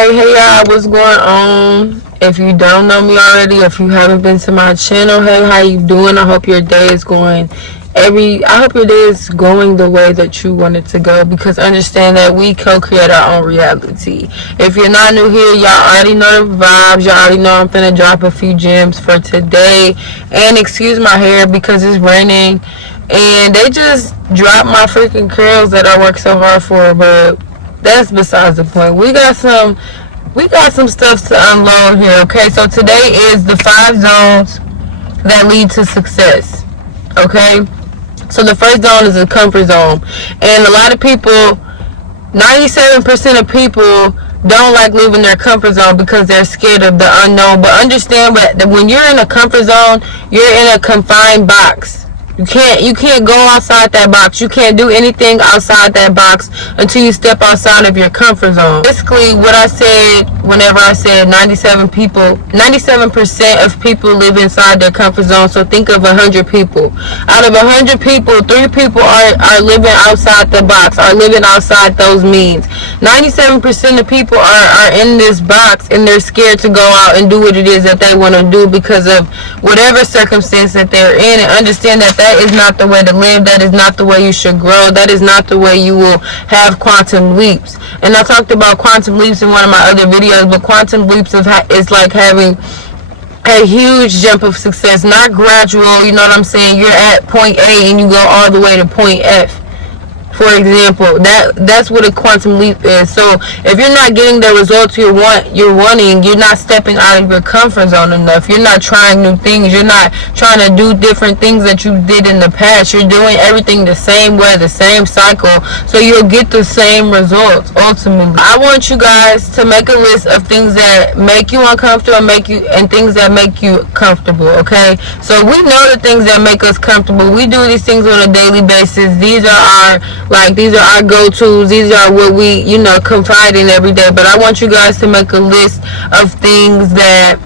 Alright, hey y'all, what's going on? If you don't know me already, if you haven't been to my channel, hey, how you doing? I hope your day is going the way that you want it to go, because understand that we co-create our own reality. If you're not new here, y'all already know the vibes. Y'all already know I'm finna drop a few gems for today. And excuse my hair because it's raining and they just dropped my freaking curls that I worked so hard for, but that's besides the point. We got some stuff to unload here, okay? So today is the 5 zones that lead to success, okay? So the first zone is a comfort zone, and a lot of people, 97% of people don't like leaving their comfort zone because they're scared of the unknown. But understand that when you're in a comfort zone, you're in a confined box. You can't go outside that box. You can't do anything outside that box until you step outside of your comfort zone. Basically, what I said whenever I said 97% of people live inside their comfort zone. So think of 100 people. Out of 100 people, 3 people are living outside the box, are living outside those means. 97% of people are in this box and they're scared to go out and do what it is that they want to do because of whatever circumstance that they're in. And understand that that is not the way to live. That is not the way you should grow. That is not the way you will have quantum leaps. And I talked about quantum leaps in one of my other videos, but quantum leaps is like having a huge jump of success, not gradual. You know what I'm saying? You're at point A and you go all the way to point F. For example, that's what a quantum leap is. So if you're not getting the results you're wanting, you're not stepping out of your comfort zone enough. You're not trying new things. You're not trying to do different things that you did in the past. You're doing everything the same way, the same cycle, so you'll get the same results ultimately. I want you guys to make a list of things that make you uncomfortable and things that make you comfortable, okay? So we know the things that make us comfortable. We do these things on a daily basis. These are our go-tos. These are what we, confide in every day. But I want you guys to make a list of things that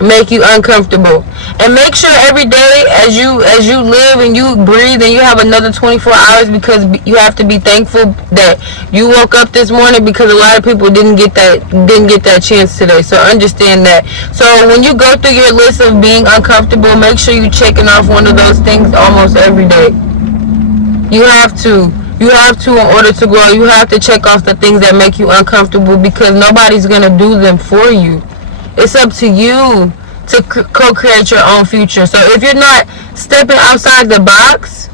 make you uncomfortable, and make sure every day as you live and you breathe and you have another 24 hours, because you have to be thankful that you woke up this morning, because a lot of people didn't get that chance today. So understand that. So when you go through your list of being uncomfortable, make sure you're checking off one of those things almost every day. You have to in order to grow. You have to check off the things that make you uncomfortable, because nobody's going to do them for you. It's up to you to co-create your own future. So if you're not stepping outside the box,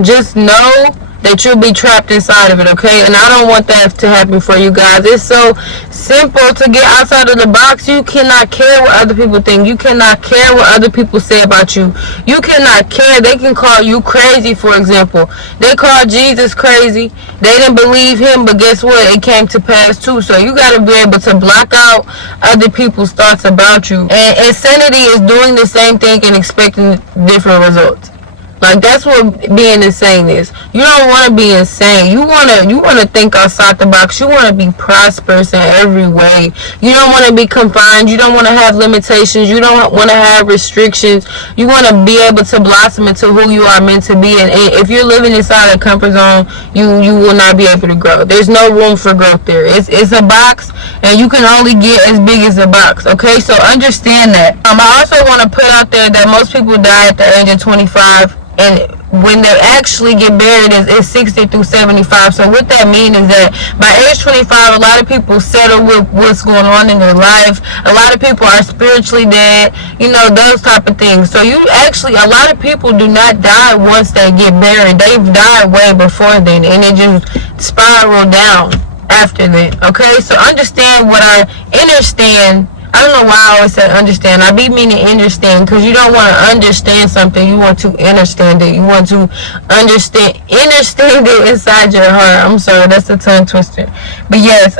just know that you'll be trapped inside of it, okay? And I don't want that to happen for you guys. It's so simple to get outside of the box. You cannot care what other people think. You cannot care what other people say about you. You cannot care. They can call you crazy, for example. They called Jesus crazy. They didn't believe him, but guess what? It came to pass too. So you got to be able to block out other people's thoughts about you. And insanity is doing the same thing and expecting different results. Like, that's what being insane is. You don't want to be insane. You want to think outside the box. You want to be prosperous in every way. You don't want to be confined. You don't want to have limitations. You don't want to have restrictions. You want to be able to blossom into who you are meant to be. And if you're living inside a comfort zone, you will not be able to grow. There's no room for growth there. It's a box, and you can only get as big as a box, okay? So understand that. I also want to put out there that most people die at the age of 25. And when they actually get buried is 60 through 75. So what that means is that by age 25, a lot of people settle with what's going on in their life. A lot of people are spiritually dead, those type of things. So a lot of people do not die once they get buried. They've died way before then, and it just spiral down after that, okay? So understand what I understand. I don't know why I always said understand. I be meaning understand, because you don't want to understand something. You want to understand it. You want to understand it inside your heart. I'm sorry, that's a tongue twister. But yes,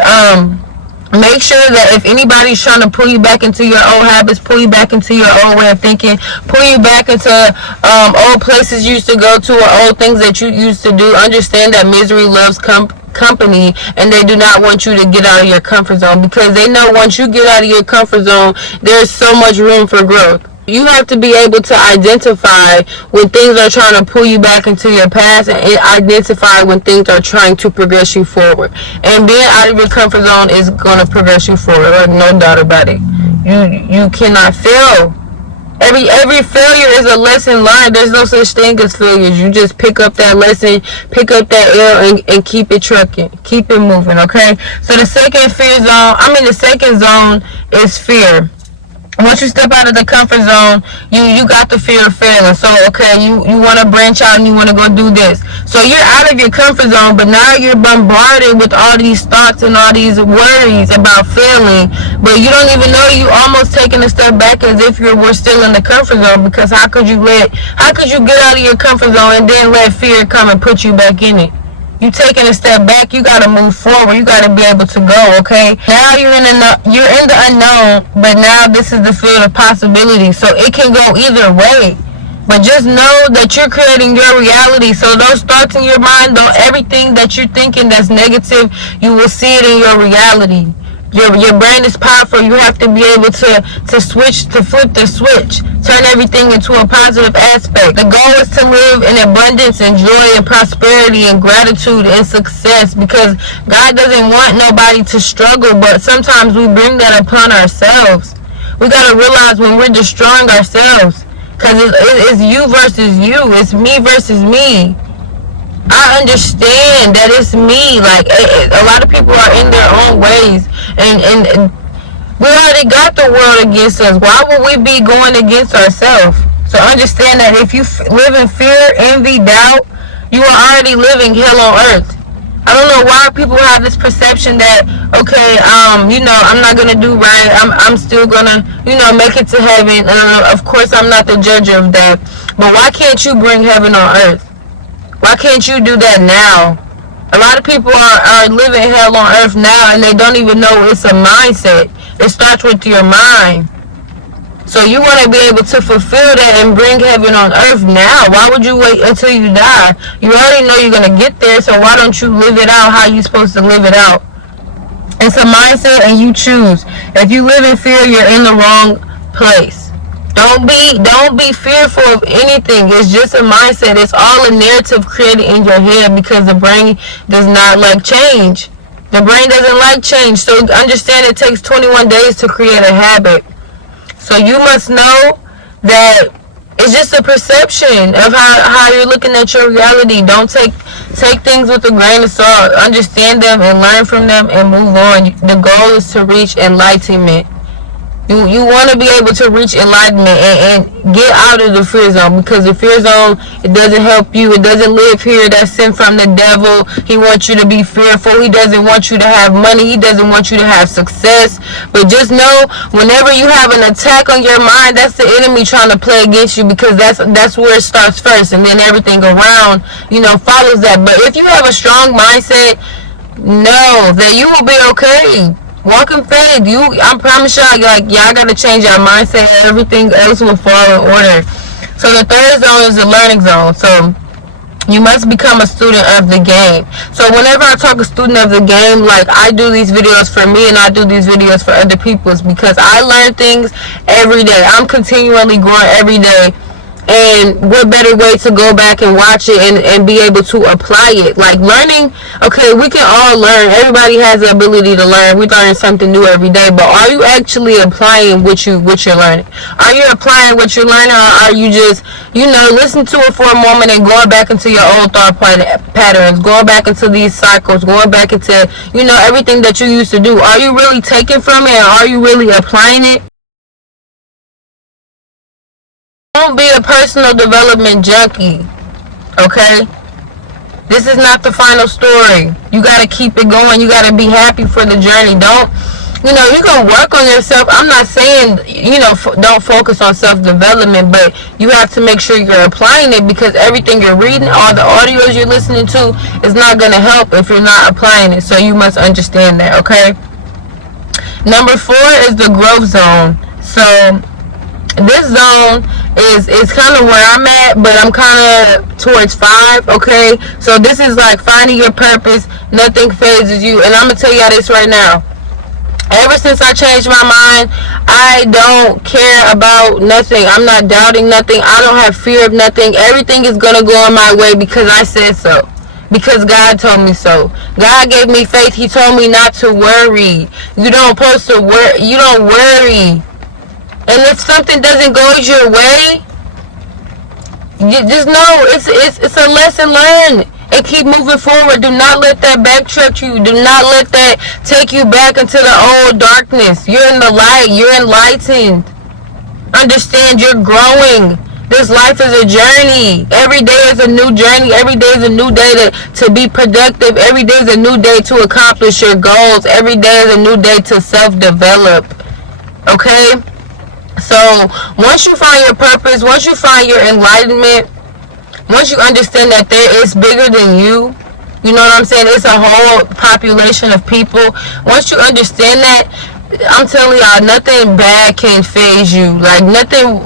make sure that if anybody's trying to pull you back into your old habits, pull you back into your old way of thinking, pull you back into old places you used to go to, or old things that you used to do, understand that misery loves company, and they do not want you to get out of your comfort zone, because they know once you get out of your comfort zone, there's so much room for growth. You have to be able to identify when things are trying to pull you back into your past, and identify when things are trying to progress you forward. And being out of your comfort zone is going to progress you forward, like, no doubt about it. You cannot fail. Every failure is a lesson learned. There's no such thing as failures. You just pick up that lesson, pick up that L, and keep it trucking. Keep it moving, okay? So the second zone is fear. Once you step out of the comfort zone, you got the fear of failing. So, okay, you want to branch out and you want to go do this. So you're out of your comfort zone, but now you're bombarded with all these thoughts and all these worries about failing. But you don't even know you almost taking a step back as if you were still in the comfort zone, because how could you get out of your comfort zone and then let fear come and put you back in it? You taking a step back, you gotta move forward. You gotta be able to go, okay? Now you're in the unknown, but now this is the field of possibility. So it can go either way. But just know that you're creating your reality. So those thoughts in your mind, though, everything that you're thinking that's negative, you will see it in your reality. Your brain is powerful. You have to be able to flip the switch, turn everything into a positive aspect. The goal is to live in abundance and joy and prosperity and gratitude and success, because God doesn't want nobody to struggle, but sometimes we bring that upon ourselves. We got to realize when we're destroying ourselves, because it's you versus you. It's me versus me. I understand that it's me. Like, a lot of people are in their own ways, and we already got the world against us. Why would we be going against ourselves? So understand that if you live in fear, envy, doubt, you are already living hell on earth. I don't know why people have this perception that, okay, I'm not gonna do right. I'm still gonna, make it to heaven. Of course, I'm not the judge of that. But why can't you bring heaven on earth? Why can't you do that now? A lot of people are living hell on earth now, and they don't even know it's a mindset. It starts with your mind. So you want to be able to fulfill that and bring heaven on earth now. Why would you wait until you die? You already know you're going to get there, so why don't you live it out how you're supposed to live it out? It's a mindset, and you choose. If you live in fear, you're in the wrong place. Don't be fearful of anything. It's just a mindset. It's all a narrative created in your head, because the brain does not like change. The brain doesn't like change. So understand it takes 21 days to create a habit. So you must know that it's just a perception of how you're looking at your reality. Don't take things with a grain of salt. Understand them and learn from them and move on. The goal is to reach enlightenment. You want to be able to reach enlightenment and get out of the fear zone, because the fear zone, it doesn't help you. It doesn't live here. That's sent from the devil. He wants you to be fearful. He doesn't want you to have money. He doesn't want you to have success. But just know, whenever you have an attack on your mind, that's the enemy trying to play against you, because that's where it starts first, and then everything around, follows that. But if you have a strong mindset, know that you will be okay. Walk in faith. I promise y'all gotta change your mindset. Everything else will fall in order. So the third zone is the learning zone. So you must become a student of the game. So whenever I talk a student of the game, like, I do these videos for me and I do these videos for other people, because I learn things every day. I'm continually growing every day. And what better way to go back and watch it and be able to apply it? Like, learning, okay, we can all learn. Everybody has the ability to learn. We learn something new every day. But are you actually applying what you're learning? Are you applying what you're learning, or are you just, listen to it for a moment and going back into your old thought patterns, going back into these cycles, going back into, everything that you used to do? Are you really taking from it, or are you really applying it? Don't be a personal development junkie, okay? This is not the final story. You got to keep it going. You got to be happy for the journey. Don't, you can work on yourself. I'm not saying, don't focus on self-development, but you have to make sure you're applying it, because everything you're reading, all the audios you're listening to, is not going to help if you're not applying it. So you must understand that, okay? Number 4 is the growth zone. So this zone is kind of where I'm at, but I'm kind of towards 5, okay? So this is like finding your purpose. Nothing phases you. And I'm going to tell y'all this right now. Ever since I changed my mind, I don't care about nothing. I'm not doubting nothing. I don't have fear of nothing. Everything is going to go on my way because I said so. Because God told me so. God gave me faith. He told me not to worry. You don't supposed to worry. You don't worry. And if something doesn't go your way, you just know it's a lesson learned. And keep moving forward. Do not let that backtrack you. Do not let that take you back into the old darkness. You're in the light. You're enlightened. Understand, you're growing. This life is a journey. Every day is a new journey. Every day is a new day to be productive. Every day is a new day to accomplish your goals. Every day is a new day to self-develop. Okay? So, once you find your purpose, once you find your enlightenment, once you understand that there is bigger than you, you know what I'm saying? It's a whole population of people. Once you understand that, I'm telling y'all, nothing bad can phase you. Like, nothing,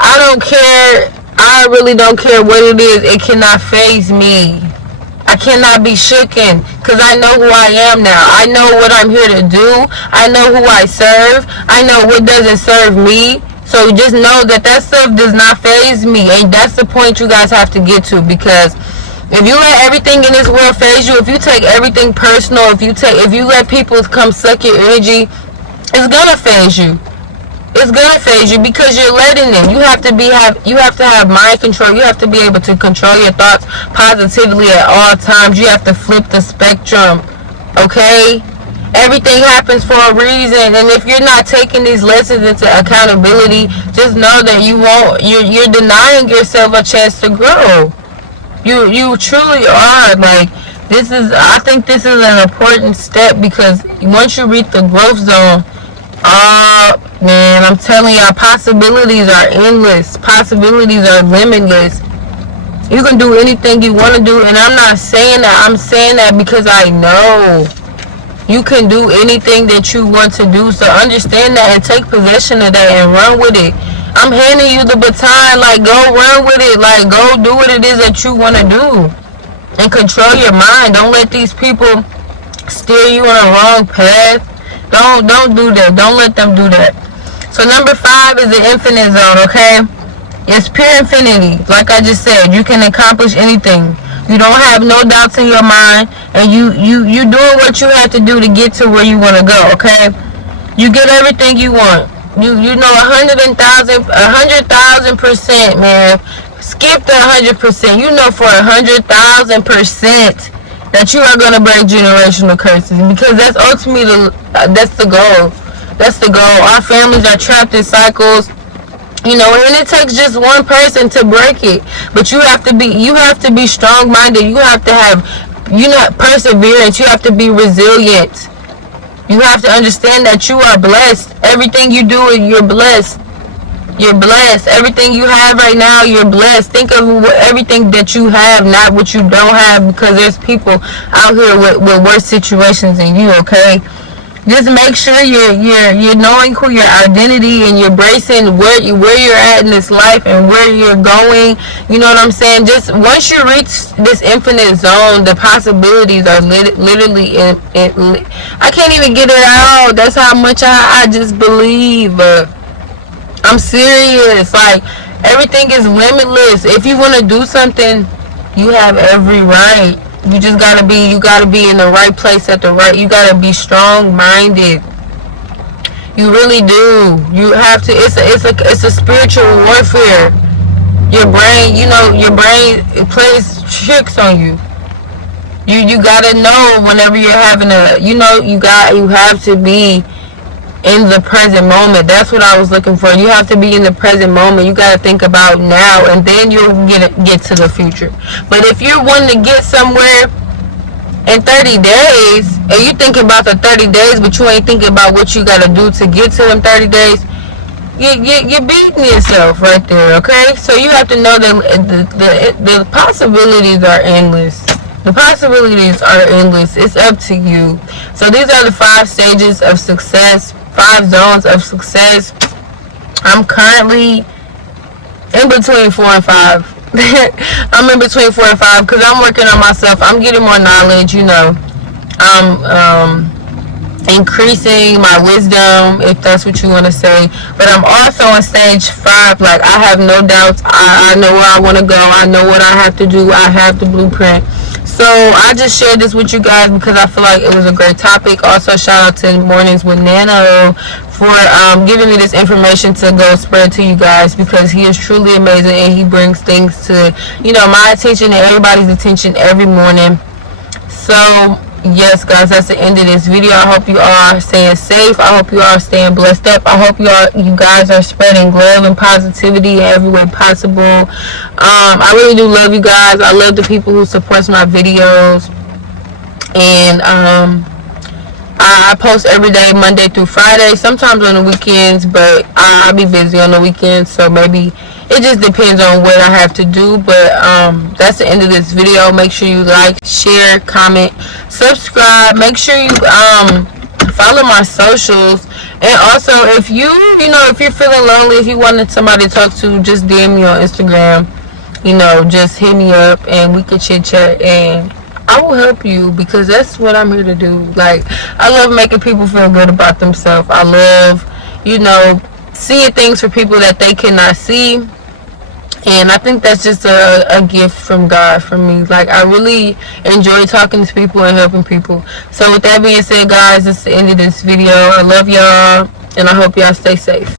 I don't care. I really don't care what it is. It cannot phase me. I cannot be shooken because I know who I am now. I know what I'm here to do. I know who I serve. I know what doesn't serve me. So just know that stuff does not faze me. And that's the point you guys have to get to. Because if you let everything in this world faze you, if you take everything personal, if you let people come suck your energy, it's gonna faze you. It's gonna faze you because you're letting them. You have to have mind control. You have to be able to control your thoughts positively at all times. You have to flip the spectrum. Okay? Everything happens for a reason, and if you're not taking these lessons into accountability, just know that you're denying yourself a chance to grow. You truly are. Like, I think this is an important step because once you reach the growth zone, man, I'm telling y'all, possibilities are endless. Possibilities are limitless. You can do anything you want to do, and I'm not saying that. I'm saying that because I know. You can do anything that you want to do. So understand that and take possession of that and run with it. I'm handing you the baton. Like, go run with it. Like, go do what it is that you want to do. And control your mind. Don't let these people steer you on a wrong path. Don't do that. Don't let them do that. So number 5 is the infinite zone, okay? It's pure infinity. Like I just said, you can accomplish anything. You don't have no doubts in your mind, and you doing what you have to do to get to where you want to go, okay? You get everything you want. You know 100,000%, man. Skip the 100%. You know for 100,000% that you are going to break generational curses, because that's ultimately that's the goal. That's the goal. Our families are trapped in cycles. You know, and it takes just one person to break it. But you have to be strong-minded. You have to have, perseverance. You have to be resilient. You have to understand that you are blessed. Everything you do, you're blessed. You're blessed. Everything you have right now, you're blessed. Think of everything that you have, not what you don't have, because there's people out here with worse situations than you, okay? Just make sure you're knowing who your identity, and you're bracing where you're at in this life and where you're going. You know what I'm saying? Just once you reach this infinite zone, the possibilities are literally I can't even get it out. That's how much I just believe. I'm serious. Like, everything is limitless. If you want to do something, you have every right. You just gotta be in the right place at the right. You gotta be strong-minded. You really do. You have to. It's a spiritual warfare. Your brain plays tricks on you. You gotta know whenever you're having you have to be in the present moment. That's what I was looking for. You have to be in the present moment. You got to think about now, and then you'll get to the future. But if you're wanting to get somewhere in 30 days, and you thinking about the 30 days, but you ain't thinking about what you got to do to get to them 30 days, you're beating yourself right there, okay? So you have to know that the possibilities are endless. The possibilities are endless. It's up to you. So these are the 5 stages of success, 5 zones of success. I'm currently in between 4 and 5. I'm in between 4 and 5 because I'm working on myself. I'm getting more knowledge, increasing my wisdom, if that's what you want to say. But I'm also on stage 5. Like, I have no doubts. I know where I want to go. I know what I have to do. I have the blueprint. So I just shared this with you guys because I feel like it was a great topic. Also, shout out to Mornings with Nano for giving me this information to go spread to you guys, because he is truly amazing and he brings things to, my attention and everybody's attention every morning. So yes, guys, that's the end of this video. I hope you all are staying safe. I hope you all are staying blessed up. I hope you guys are spreading love and positivity in every way possible. I really do love you guys. I love the people who support my videos. And I post every day, Monday through Friday, sometimes on the weekends, but I'll be busy on the weekends, so maybe it just depends on what I have to do. But that's the end of this video. Make sure you like, share, comment, subscribe. Make sure you follow my socials. And also, if if you're feeling lonely, if you wanted somebody to talk to, just DM me on Instagram. Just hit me up and we can chit chat, and I will help you, because that's what I'm here to do. Like, I love making people feel good about themselves. I love, seeing things for people that they cannot see. And I think that's just a gift from God for me. Like, I really enjoy talking to people and helping people. So with that being said, guys, this is the end of this video. I love y'all, and I hope y'all stay safe.